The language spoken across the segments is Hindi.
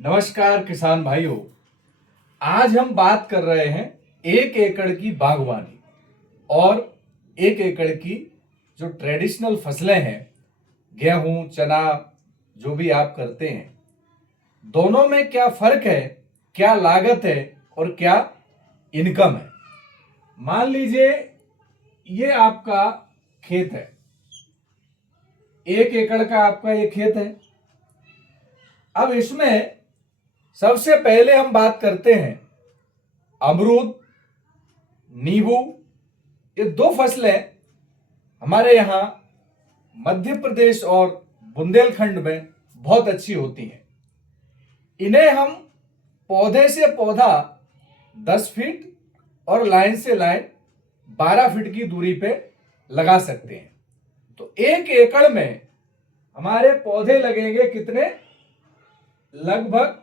नमस्कार किसान भाइयों। आज हम बात कर रहे हैं 1 एकड़ की बागवानी और 1 एकड़ की जो ट्रेडिशनल फसलें हैं, गेहूं, चना, जो भी आप करते हैं, दोनों में क्या फर्क है, क्या लागत है और क्या इनकम है। मान लीजिए ये आपका खेत है, 1 एकड़ का आपका ये खेत है। अब इसमें सबसे पहले हम बात करते हैं अमरूद, नींबू। ये दो फसलें हमारे यहाँ मध्य प्रदेश और बुंदेलखंड में बहुत अच्छी होती हैं। इन्हें हम पौधे से पौधा 10 फीट और लाइन से लाइन 12 फीट की दूरी पे लगा सकते हैं। तो 1 एकड़ में हमारे पौधे लगेंगे कितने? लगभग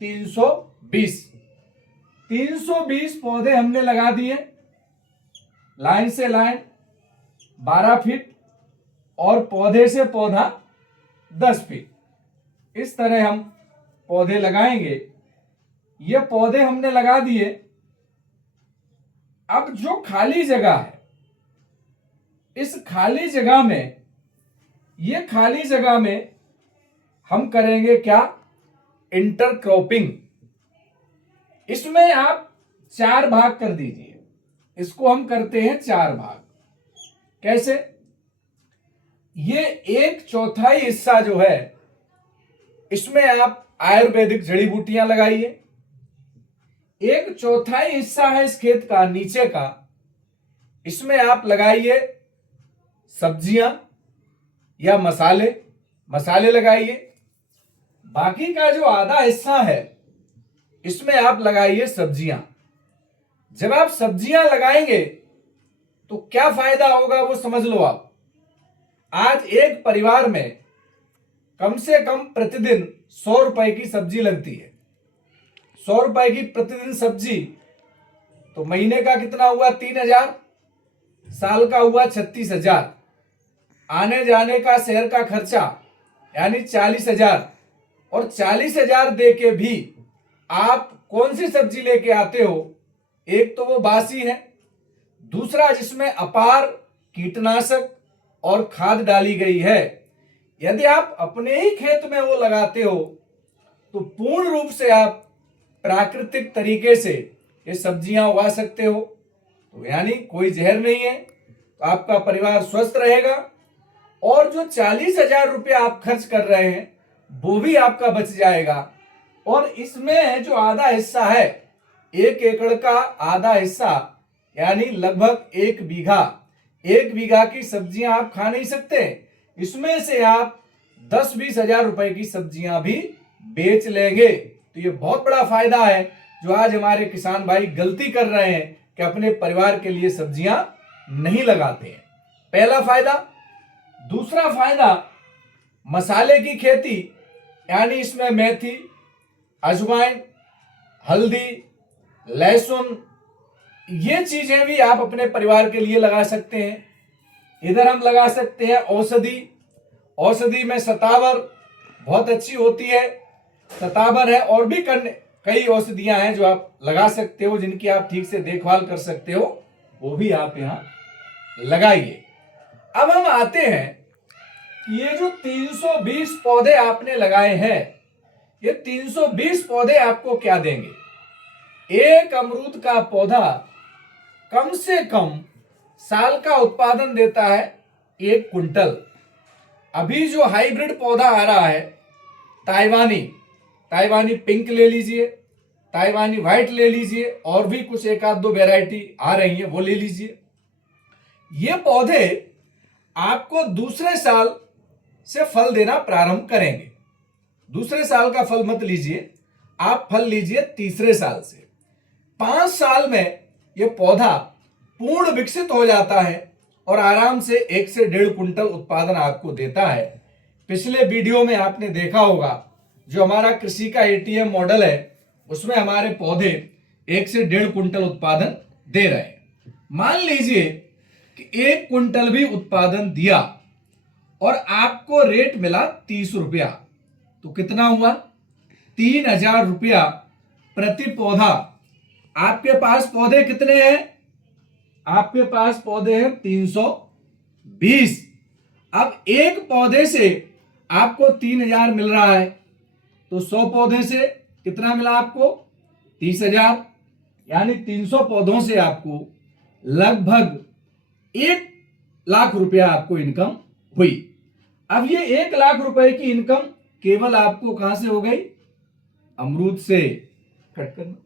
320 पौधे हमने लगा दिए, लाइन से लाइन 12 फीट और पौधे से पौधा 10 फीट। इस तरह हम पौधे लगाएंगे। ये पौधे हमने लगा दिए। अब जो खाली जगह है, इस खाली जगह में, ये खाली जगह में हम करेंगे क्या? इंटरक्रॉपिंग। इसमें आप 4 भाग कर दीजिए। इसको हम करते हैं 4 भाग। कैसे? ये 1/4 हिस्सा जो है, इसमें आप आयुर्वेदिक जड़ी बूटियां लगाइए। 1/4 हिस्सा है इस खेत का, नीचे का, इसमें आप लगाइए सब्जियां या मसाले लगाइए। बाकी का जो आधा हिस्सा है, इसमें आप लगाइए सब्जियां। जब आप सब्जियां लगाएंगे तो क्या फायदा होगा वो समझ लो आप। आज एक परिवार में कम से कम प्रतिदिन 100 रुपए की सब्जी लगती है। 100 रुपए की प्रतिदिन सब्जी, तो महीने का कितना हुआ? 3,000। साल का हुआ 36,000। आने जाने का शहर का खर्चा यानी 40,000। और 40,000 दे के भी आप कौन सी सब्जी लेके आते हो? एक तो वो बासी है, दूसरा जिसमें अपार कीटनाशक और खाद डाली गई है। यदि आप अपने ही खेत में वो लगाते हो तो पूर्ण रूप से आप प्राकृतिक तरीके से ये सब्जियां उगा सकते हो। तो यानी कोई जहर नहीं है, तो आपका परिवार स्वस्थ रहेगा और जो 40,000 रुपये आप खर्च कर रहे हैं वो भी आपका बच जाएगा। और इसमें जो आधा हिस्सा है, 1 एकड़ का आधा हिस्सा यानी लगभग 1 बीघा की सब्जियां आप खा नहीं सकते। इसमें से आप 10-20 हजार रुपए की सब्जियां भी बेच लेंगे। तो ये बहुत बड़ा फायदा है जो आज हमारे किसान भाई गलती कर रहे हैं कि अपने परिवार के लिए सब्जियां नहीं लगाते हैं। पहला फायदा। दूसरा फायदा, मसाले की खेती, यानी इसमें मेथी, अजवाइन, हल्दी, लहसुन, ये चीजें भी आप अपने परिवार के लिए लगा सकते हैं। इधर हम लगा सकते हैं औषधि में सतावर बहुत अच्छी होती है। सतावर है और भी कई औषधियां हैं जो आप लगा सकते हो, जिनकी आप ठीक से देखभाल कर सकते हो, वो भी आप यहां लगाइए। अब हम आते हैं कि ये जो 320 पौधे आपने लगाए हैं, ये 320 पौधे आपको क्या देंगे? एक अमरूद का पौधा कम से कम साल का उत्पादन देता है 1 कुंटल। अभी जो हाइब्रिड पौधा आ रहा है, ताइवानी पिंक ले लीजिए, ताइवानी व्हाइट ले लीजिए, और भी कुछ 1-2 वैरायटी आ रही है, वो ले लीजिए। ये पौधे आपको दूसरे साल से फल देना प्रारंभ करेंगे। दूसरे साल का फल मत लीजिए, आप फल लीजिए तीसरे साल से। 5 साल में यह पौधा पूर्ण विकसित हो जाता है और आराम से 1 से 1.5 कुंटल उत्पादन आपको देता है। पिछले वीडियो में आपने देखा होगा, जो हमारा कृषि का एटीएम मॉडल है, उसमें हमारे पौधे 1 से 1.5 कुंटल उत्पादन दे रहे हैं। मान लीजिए कि 1 कुंटल भी उत्पादन दिया और आपको रेट मिला 30 रुपया, तो कितना हुआ? 3,000 रुपया प्रति पौधा। आपके पास पौधे कितने हैं? आपके पास पौधे हैं 320। अब एक पौधे से आपको 3,000 मिल रहा है, तो 100 पौधे से कितना मिला आपको? 30,000। यानी 300 पौधों से आपको लगभग 1,00,000 रुपया आपको इनकम हुई। अब ये 1,00,000 रुपए की इनकम केवल आपको कहां से हो गई? अमरूद से। कट करना।